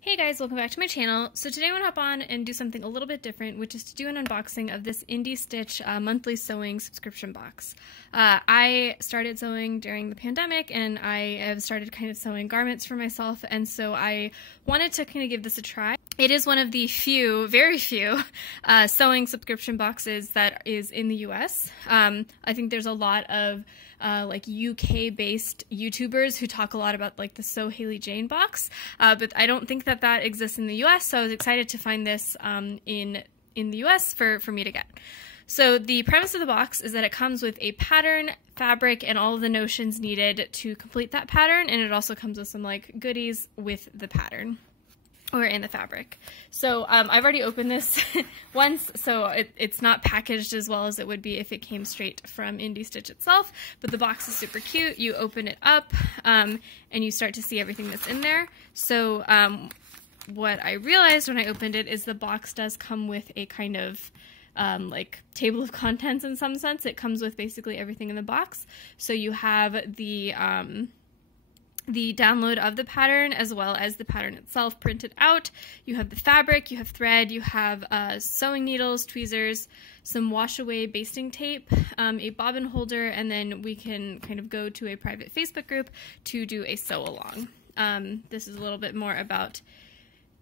Hey guys, welcome back to my channel. So today I want to hop on and do something a little bit different, which is to do an unboxing of this IndieStitch monthly sewing subscription box. I started sewing during the pandemic, and I have started kind of sewing garments for myself, and so I wanted to kind of give this a try. It is one of the few, very few, sewing subscription boxes that is in the US. I think there's a lot of like UK-based YouTubers who talk a lot about like the Sew Hayley Jane box, but I don't think that that exists in the US, so I was excited to find this in the US for me to get. So the premise of the box is that it comes with a pattern, fabric, and all of the notions needed to complete that pattern, and it also comes with some like goodies with the pattern. Or in the fabric. So I've already opened this once, so it's not packaged as well as it would be if it came straight from IndieStitch itself, but the box is super cute. You open it up and you start to see everything that's in there. So what I realized when I opened it is the box does come with a kind of like table of contents in some sense. It comes with basically everything in the box. So you have the download of the pattern as well as the pattern itself printed out. You have the fabric, you have thread, you have sewing needles, tweezers, some wash away basting tape, a bobbin holder, and then we can kind of go to a private Facebook group to do a sew along. This is a little bit more about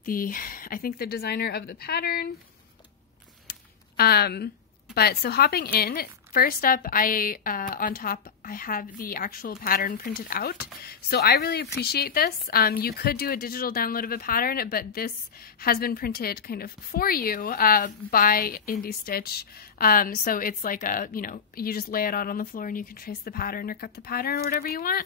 I think the designer of the pattern. But so hopping in, first up, on top, I have the actual pattern printed out. So I really appreciate this. You could do a digital download of a pattern, but this has been printed kind of for you by IndieStitch. So it's like you just lay it out on the floor and you can trace the pattern or cut the pattern or whatever you want.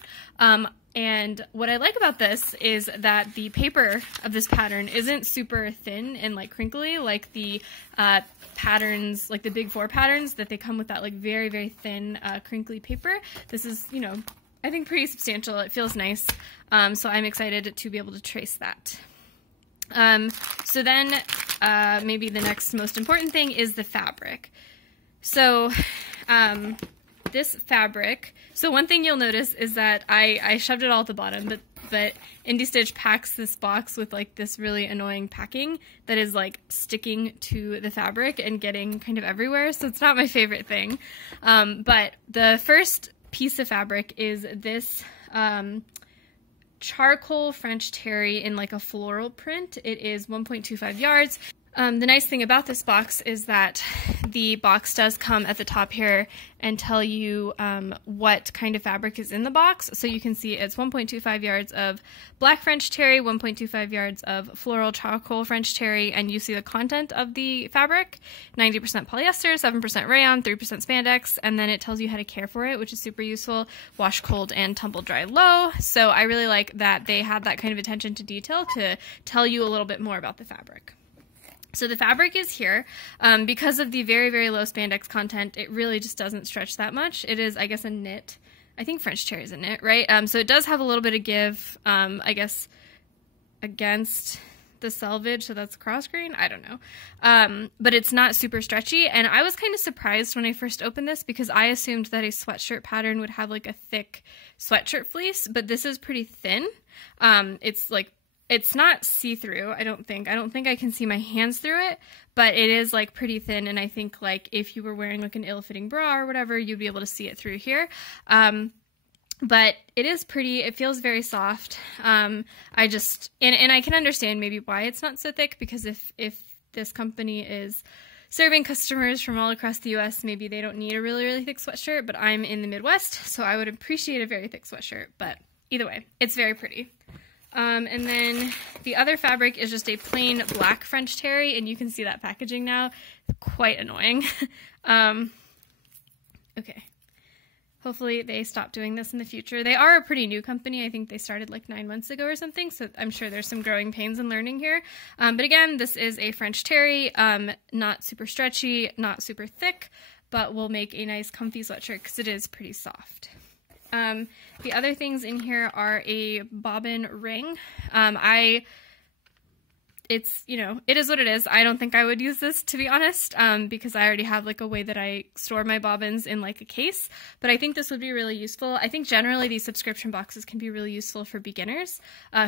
And what I like about this is that the paper of this pattern isn't super thin and like crinkly like the patterns, like the Big Four patterns that they come with that like very, very thin crinkly paper. This is, I think pretty substantial. It feels nice. So I'm excited to be able to trace that. So then maybe the next most important thing is the fabric. So this fabric, so one thing you'll notice is that I shoved it all at the bottom, but IndieStitch packs this box with like this really annoying packing that is like sticking to the fabric and getting kind of everywhere, so it's not my favorite thing. But the first piece of fabric is this charcoal French terry in like a floral print. It is 1.25 yards. The nice thing about this box is that the box does come at the top here and tell you what kind of fabric is in the box. So you can see it's 1.25 yards of black French terry, 1.25 yards of floral charcoal French terry, and you see the content of the fabric: 90% polyester, 7% rayon, 3% spandex, and then it tells you how to care for it, which is super useful: wash cold and tumble dry low. So I really like that they have that kind of attention to detail to tell you a little bit more about the fabric. So the fabric is here. Because of the very, very low spandex content, it really just doesn't stretch that much. It is, I guess, a knit. I think French terry is a knit, right? So it does have a little bit of give, I guess, against the selvage, so that's cross grain? I don't know. But it's not super stretchy, and I was kind of surprised when I first opened this because I assumed that a sweatshirt pattern would have like a thick sweatshirt fleece, but this is pretty thin. It's not see-through, I don't think. I don't think I can see my hands through it, but it is like pretty thin, and I think like if you were wearing like an ill-fitting bra or whatever, you'd be able to see it through here. But it is pretty, it feels very soft. And I can understand maybe why it's not so thick, because if this company is serving customers from all across the US, maybe they don't need a really, really thick sweatshirt, but I'm in the Midwest, so I would appreciate a very thick sweatshirt. But either way, it's very pretty. And then the other fabric is just a plain black French terry, and you can see that packaging now. Quite annoying. Okay. Hopefully they stop doing this in the future. They are a pretty new company. I think they started like 9 months ago or something, so I'm sure there's some growing pains and learning here. But again, this is a French terry, not super stretchy, not super thick, but will make a nice comfy sweatshirt because it is pretty soft. The other things in here are a bobbin ring. it's, you know, it is what it is. I don't think I would use this, to be honest, because I already have like a way that I store my bobbins in like a case, but I think this would be really useful. I think generally these subscription boxes can be really useful for beginners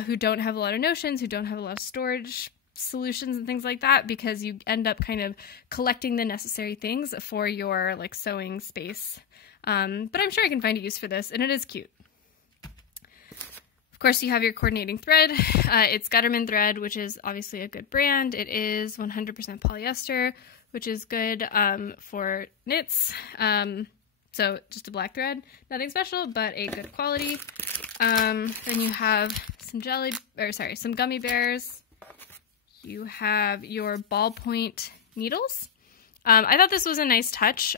who don't have a lot of notions, who don't have a lot of storage solutions and things like that, because you end up kind of collecting the necessary things for your like sewing space. But I'm sure I can find a use for this, and it is cute. Of course, you have your coordinating thread. It's Gutterman thread, which is obviously a good brand. It is 100% polyester, which is good for knits. So just a black thread, nothing special, but a good quality. Then you have some some gummy bears. You have your ballpoint needles. I thought this was a nice touch.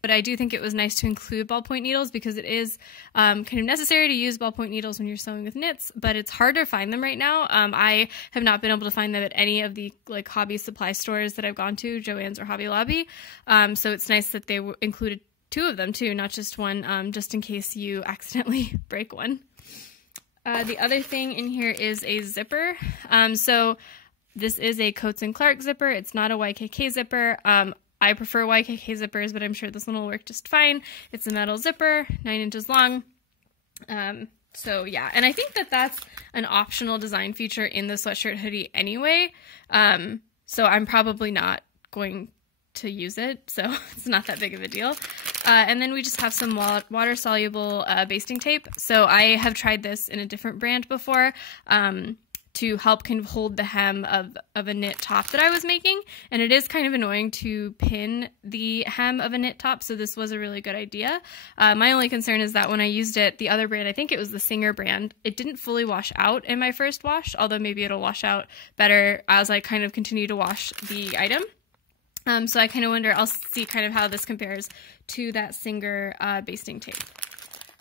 But I do think it was nice to include ballpoint needles because it is kind of necessary to use ballpoint needles when you're sewing with knits, but it's hard to find them right now. I have not been able to find them at any of the like hobby supply stores that I've gone to, Joann's or Hobby Lobby. So it's nice that they included 2 of them too, not just one, just in case you accidentally break one. The other thing in here is a zipper. So this is a Coats & Clark zipper. It's not a YKK zipper. I prefer YKK zippers, but I'm sure this one will work just fine. It's a metal zipper, 9 inches long. So yeah, and I think that that's an optional design feature in the sweatshirt hoodie anyway. So I'm probably not going to use it, so it's not that big of a deal. And then we just have some water-soluble basting tape. So I have tried this in a different brand before, to help kind of hold the hem of a knit top that I was making. And it is kind of annoying to pin the hem of a knit top, so this was a really good idea. My only concern is that when I used it, the other brand, I think it was the Singer brand, it didn't fully wash out in my first wash, although maybe it'll wash out better as I kind of continue to wash the item. So I kind of wonder, I'll see kind of how this compares to that Singer basting tape.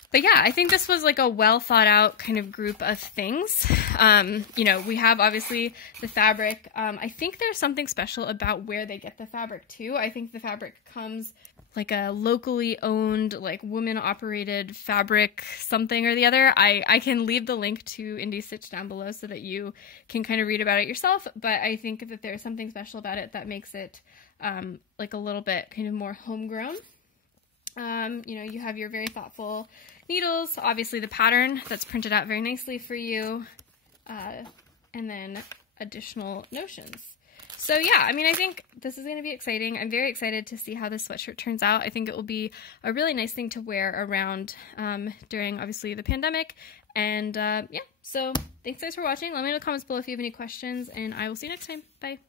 But yeah, I think this was like a well thought out kind of group of things. You know, we have obviously the fabric. I think there's something special about where they get the fabric too. I think the fabric comes like a locally owned, like woman operated fabric something or the other. I can leave the link to IndieStitch down below so that you can kind of read about it yourself. But I think that there's something special about it that makes it like a little bit kind of more homegrown. You know, you have your very thoughtful needles, obviously the pattern that's printed out very nicely for you, and then additional notions. So yeah, I mean, I think this is going to be exciting. I'm very excited to see how this sweatshirt turns out. I think it will be a really nice thing to wear around during, obviously, the pandemic. And yeah, so thanks guys for watching. Let me know in the comments below if you have any questions, and I will see you next time. Bye.